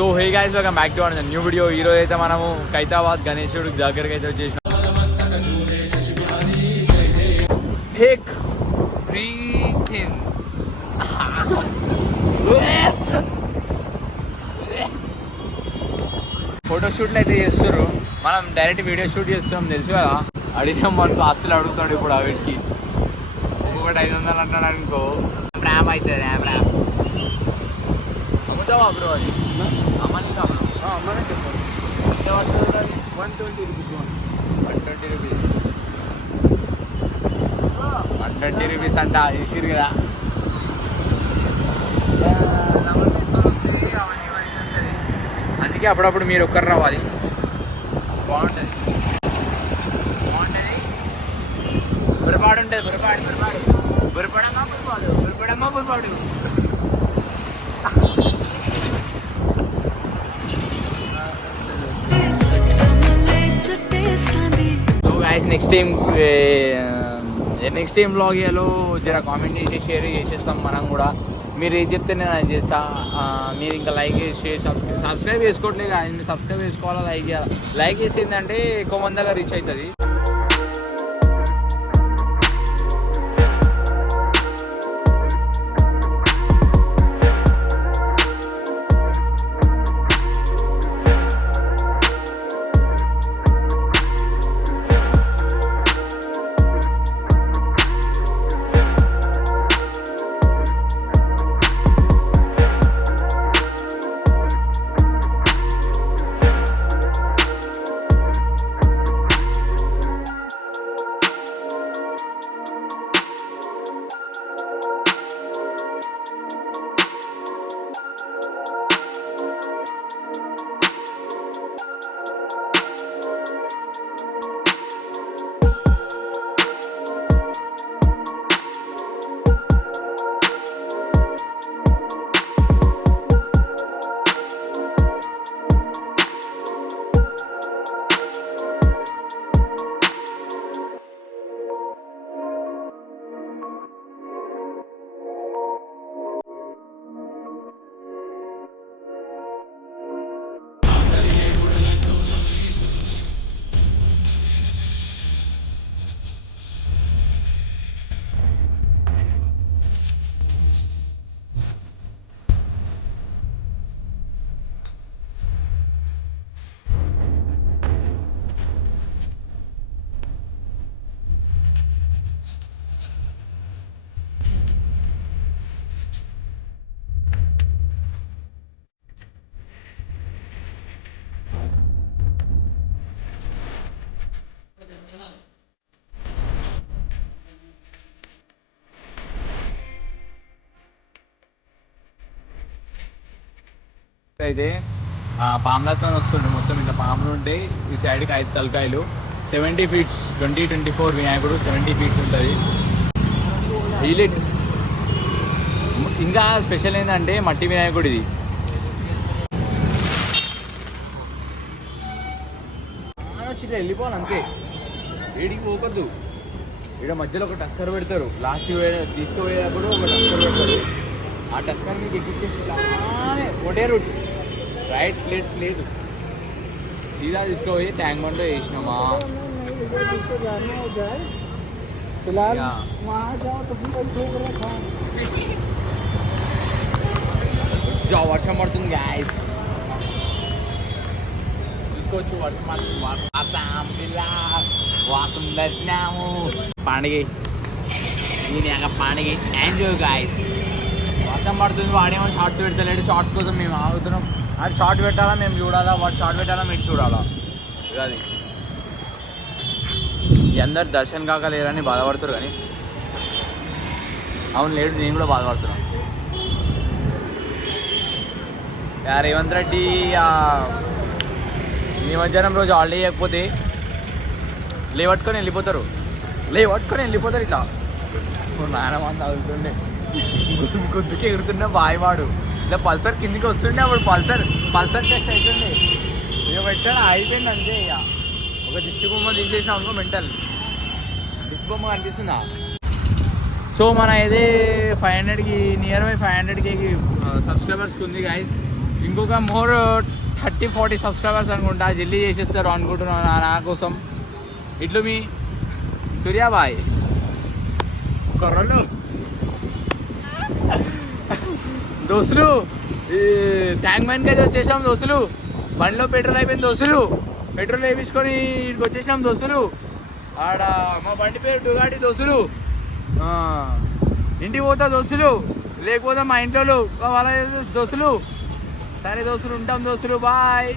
So hey guys, welcome back to our new video. ఈరోజు అయితే మనము ఖైతాబాద్ గణేశుడి దగ్గరికి అయితే వచ్చేసినాం. Take breath in. ఫోటోషూట్లు అయితే చేస్తారు, మనం డైరెక్ట్ వీడియో షూట్ చేస్తున్నాం తెలుసు కదా. అడిగినాం మనకు ఆస్తులు అడుగుతాడు ఇప్పుడు ఆ వీటికి. ఒక్కొక్కటి 500 అంటాడు అనుకో, ర్యామ్ అవుతుంది. ర్యామ్ అమ్ముతావా బ్రో? అది అమ్మనికా బ్రో? అమ్మనంటే ఎంత పడుతుంది అది? 120 రూపీస్. 120 రూపీస్ 120 రూపీస్ అంట చేసిరు కదా. తీసుకొని వస్తే అవన్నీ ఉంటుంది. అందుకే అప్పుడప్పుడు మీరు ఒక్కరు రావాలి, బాగుంటుంది. బురపాడు ఉంటుంది, బురపాడమ్మా బురపాడు. So guys, next time vlog చేయాలో జర కామెంట్ చేసి షేర్ చేసేస్తాం మనం కూడా. మీరు ఏం చెప్తే నేను అది చేస్తా. మీరు ఇంకా లైక్ షేర్ సబ్స్క్రైబ్ చేసుకోవట్లేదు కానీ మీరు సబ్స్క్రైబ్ చేసుకోవాలా, లైక్ చేయాలి. లైక్ చేసిందంటే ఎక్కువ మందిగా రీచ్ అవుతుంది. అయితే పాములతో వస్తుండే, మొత్తం ఇంత పాములు ఉంటాయి. ఈ సైడ్కి 5 తలకాయలు. 70 feet 2024 వినాయకుడు 70 feet ఉంటుంది. హైలైట్ ఇంకా స్పెషల్ ఏంటంటే మట్టి వినాయకుడు ఇది. వచ్చి వెళ్ళిపోవాలి అంతే, ఏడికి పోకద్దు. ఇక్కడ మధ్యలో ఒక టస్కర్ పెడతారు, లాస్ట్ తీసుకుపోయేటప్పుడు ఒక టస్కర్ పెడతారు. ఆ టస్కర్ మీకు ఎక్కిచ్చేసి ఒకటే రూట్, రైట్ లేదు, సీదా తీసుకుపోయి ట్యాంక్ బండ్లో వేసినామా. వర్షం పడుతుంది గాయస్, చూసుకోవచ్చు. వాసం దర్శనము పండుగ, ఈయన పండుగ ఎంజాయ్ గాయస్. వర్షం పడుతుంది, వాడేమో షార్ట్స్ పెడతలేడు. షార్ట్స్ కోసం మేము ఆగుతున్నాం. అది షార్ట్ పెట్టాలా మేము చూడాలా, వాడు షార్ట్ పెట్టాలా మేము చూడాలా. అది అందరు దర్శనం కాక లేరని బాధపడుతారు కానీ అవును లేడు, నేను కూడా బాధపడుతున్నాను. రేవంత్ రెడ్డి నిమజ్జనం రోజు హాలిడే ఇవ్వకపోతే లేవట్టుకొని వెళ్ళిపోతారు ఇట్లా. నానమ్మ తగులుతుండే, గుద్దుకి ఎగురుతుండే బాయివాడు. ఇలా పల్సర్ కిందికి వస్తుండే, అప్పుడు పల్సర్ టెస్ట్ అవుతుండే. ఇక పెట్టాడు, అయిపోయింది అంతే. ఇక ఒక దిష్టి బొమ్మ తీసేసిన అనుకో, మెంటల్ దిష్టి బొమ్మ కనిపిస్తుందా. సో మన అయితే 500కి నియర్ బై 500K సబ్స్క్రైబర్స్కి ఉంది గైస్. ఇంకొక మోర్ 30-40 సబ్స్క్రైబర్స్ అనుకుంటా జల్దీ చేసేస్తారు అనుకుంటున్నాను నా కోసం. ఇట్లు మీ సూర్యాబాయ్ కొర్రలు దోస్తులు. ఈ ట్యాంక్ మ్యాన్కి అయితే వచ్చేసాం దోస్తులు. బండిలో పెట్రోల్ అయిపోయింది దోస్తులు. పెట్రోల్ వేయించుకొని ఇక్కడికి వచ్చేసినాం దోస్తులు. ఆడ మా బండి పేరు డుగాడి దోస్తులు. ఇంటికి పోతా దోస్తులు, లేకపోతే మా ఇంట్లో వాళ్ళ దోస్తులు. సరే దోస్తులు, ఉంటాం దోస్తులు, బాయ్.